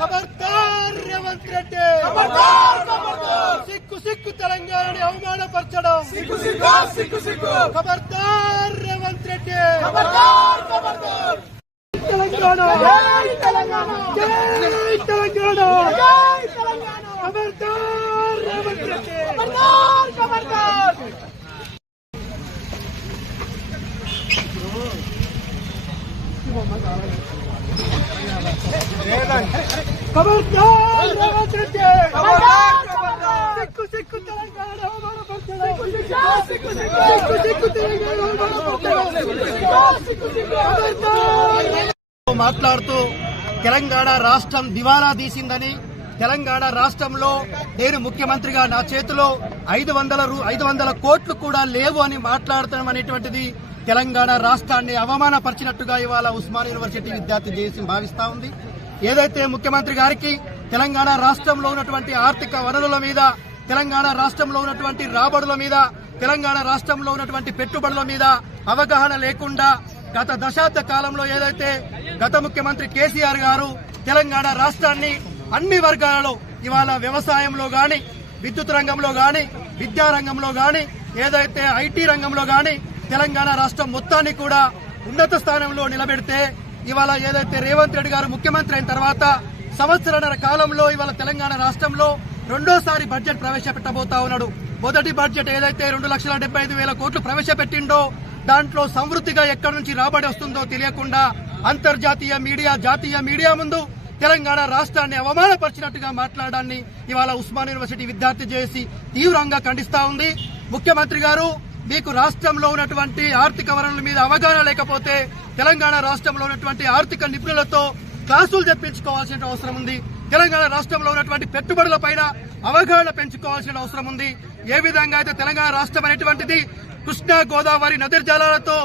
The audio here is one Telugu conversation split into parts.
ఖబర్దార్ రేవంత్ రెడ్డి, సిక్కు సిక్కు తెలంగాణని అవమానపరచడం. ఖబర్దార్ రేవంత్ రెడ్డి, తెలంగాణ జై తెలంగాణ, ఖబర్దార్ రేవంత్ రెడ్డి, ఖబర్దార్. ఖబర్దార్ రేవంత్ రెడ్డి, సిక్కు సిక్కు తెలంగాణ అవమానపరచడం. మాట్లాడుతూ తెలంగాణ రాష్ట్రం దివాలా తీసిందని, తెలంగాణ రాష్ట్రంలో నేను ముఖ్యమంత్రిగా నా చేతిలో 500 కోట్లు కూడా లేవు అని మాట్లాడటం అనేటువంటిది తెలంగాణ రాష్ట్రాన్ని అవమానపరిచినట్టుగా ఇవాళ ఉస్మానియా యూనివర్సిటీ విద్యార్థి జేఏసీ భావిస్తా ఉంది. ఏదైతే ముఖ్యమంత్రి గారికి తెలంగాణ రాష్ట్రంలో ఉన్నటువంటి ఆర్థిక వనరుల మీద, తెలంగాణ రాష్ట్రంలో ఉన్నటువంటి రాబడుల మీద, తెలంగాణ రాష్ట్రంలో ఉన్నటువంటి పెట్టుబడుల మీద అవగాహన లేకుండా గత దశాబ్ద కాలంలో ఏదైతే గత ముఖ్యమంత్రి కేసీఆర్ గారు తెలంగాణ రాష్ట్రాన్ని అన్ని వర్గాలలో ఇవాళ వ్యవసాయంలో గాని, విద్యుత్ రంగంలో గాని, విద్యారంగంలో గాని, ఏదైతే ఐటీ రంగంలో గాని తెలంగాణ రాష్ట్రం మొత్తాన్ని కూడా ఉన్నత స్థానంలో నిలబెడితే, ఇవాళ ఏదైతే రేవంత్ రెడ్డి గారు ముఖ్యమంత్రి అయిన తర్వాత సంవత్సరాల కాలంలో ఇవాళ తెలంగాణ రాష్ట్రంలో రెండోసారి బడ్జెట్ ప్రవేశపెట్టబోతా ఉన్నాడు. మొదటి బడ్జెట్ ఏదైతే 2,75,000 కోట్లు ప్రవేశపెట్టిండో దాంట్లో సమృద్ధిగా ఎక్కడి నుంచి రాబడి వస్తుందో తెలియకుండా అంతర్జాతీయ మీడియా, జాతీయ మీడియా ముందు తెలంగాణ రాష్ట్రాన్ని అవమానపరిచినట్టుగా మాట్లాడాన్ని ఇవాళ ఉస్మానియా యూనివర్సిటీ విద్యార్థి జేఏసీ తీవ్రంగా ఖండిస్తా ఉంది. ముఖ్యమంత్రి గారు, మీకు రాష్ట్రంలో ఉన్నటువంటి ఆర్థిక వనరుల మీద అవగాహన లేకపోతే తెలంగాణ రాష్ట్రంలో ఉన్నటువంటి ఆర్థిక నిపుణులతో క్లాసులు తెప్పించుకోవాల్సిన అవసరం ఉంది. తెలంగాణ రాష్ట్రంలో ఉన్నటువంటి పెట్టుబడుల పైన అవగాహన పెంచుకోవాల్సిన అవసరం ఉంది. ఏ విధంగా అయితే తెలంగాణ రాష్ట్రం అనేటువంటిది కృష్ణా గోదావరి నదీ జలాలతో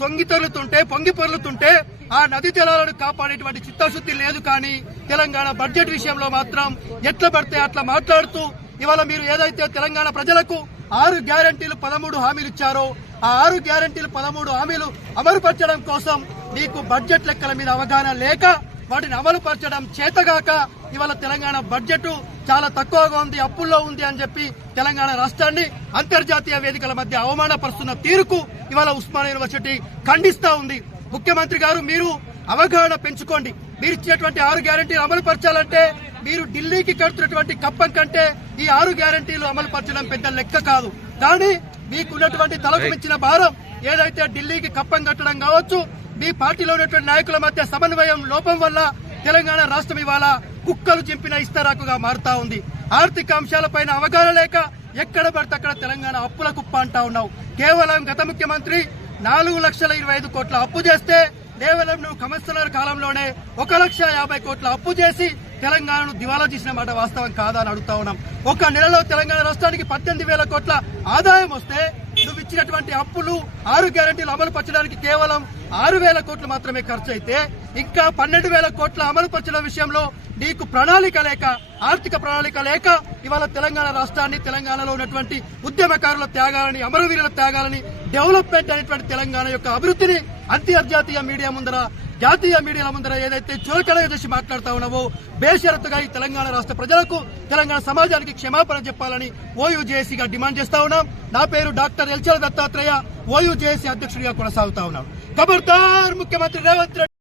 పొంగి పొర్లుతుంటే ఆ నదీ జలాలను కాపాడేటువంటి చిత్తశుద్ధి లేదు. కానీ తెలంగాణ బడ్జెట్ విషయంలో మాత్రం ఎట్లా పడితే అట్లా మాట్లాడుతూ ఇవాళ మీరు ఏదైతే తెలంగాణ ప్రజలకు 6 గ్యారంటీలు 13 హామీలు ఇచ్చారో ఆ 6 గ్యారంటీలు 13 హామీలు అమలుపరచడం కోసం మీకు బడ్జెట్ లెక్కల మీద అవగాహన లేక వాటిని అమలుపరచడం చేతగాక ఇవాళ తెలంగాణ బడ్జెట్ చాలా తక్కువగా ఉంది, అప్పుల్లో ఉంది అని చెప్పి తెలంగాణ రాష్ట్రాన్ని అంతర్జాతీయ వేదికల మధ్య అవమానపరుస్తున్న తీరుకు ఇవాళ ఉస్మానియా యూనివర్సిటీ ఖండిస్తా ఉంది. ముఖ్యమంత్రి గారు, మీరు అవగాహన పెంచుకోండి. మీరు ఇచ్చినటువంటి 6 గ్యారంటీలు అమలు పరచాలంటే మీరు ఢిల్లీకి కడుతున్నటువంటి కప్పం కంటే ఈ 6 గ్యారంటీలు అమలు పరచడం పెద్ద లెక్క కాదు. కానీ మీకున్నటువంటి తలకు మించిన భారం ఏదైతే ఢిల్లీకి కప్పం కట్టడం కావచ్చు, మీ పార్టీలో ఉన్నటువంటి నాయకుల మధ్య సమన్వయం లోపం వల్ల తెలంగాణ రాష్ట్రం ఇవాళ కుక్కలు చింపిన ఇస్తరాకుగా మారుతా ఉంది. ఆర్థిక అంశాలపైన అవగాహన లేక ఎక్కడ పడితే అక్కడ తెలంగాణ అప్పుల కుప్ప అంటా ఉన్నావు. కేవలం గత ముఖ్యమంత్రి 4,25,000 కోట్ల అప్పు చేస్తే కేవలం నువ్వు కమిషనర్ కాలంలోనే 1,50,000 కోట్ల అప్పు చేసి తెలంగాణను దివాలా చేసిన మాట వాస్తవం కాదా అని అడుగుతా ఉన్నాం. ఒక నెలలో తెలంగాణ రాష్ట్రానికి 18,000 కోట్ల ఆదాయం వస్తే నువ్వు ఇచ్చినటువంటి అప్పులు 6 గ్యారంటీలు అమలు పరచడానికి కేవలం 6,000 కోట్లు మాత్రమే ఖర్చు అయితే ఇంకా 12,000 కోట్ల అమలు పరచడం విషయంలో నీకు ప్రణాళిక లేక, ఆర్థిక ప్రణాళిక లేక ఇవాళ తెలంగాణ రాష్ట్రాన్ని, తెలంగాణలో ఉన్నటువంటి ఉద్యమకారుల త్యాగాలని, అమరవీరుల త్యాగాలని, డెవలప్మెంట్ అనేటువంటి తెలంగాణ యొక్క అభివృద్ధిని అంతర్జాతీయ మీడియా ముందర, జాతీయ మీడియాల ముందర ఏదైతే చులకనగా చేసి మాట్లాడుతా ఉన్నావో బేషరతుగా ఈ తెలంగాణ రాష్ట్ర ప్రజలకు, తెలంగాణ సమాజానికి క్షమాపణ చెప్పాలని ఓయూజేఏసీగా డిమాండ్ చేస్తా ఉన్నాం. నా పేరు డాక్టర్ ఎల్చల దత్తాత్రేయ, ఓయూజేఏసీ అధ్యక్షుడిగా కొనసాగుతా ఉన్నాను. ఖబర్దార్ ముఖ్యమంత్రి రేవంత్ రెడ్డి.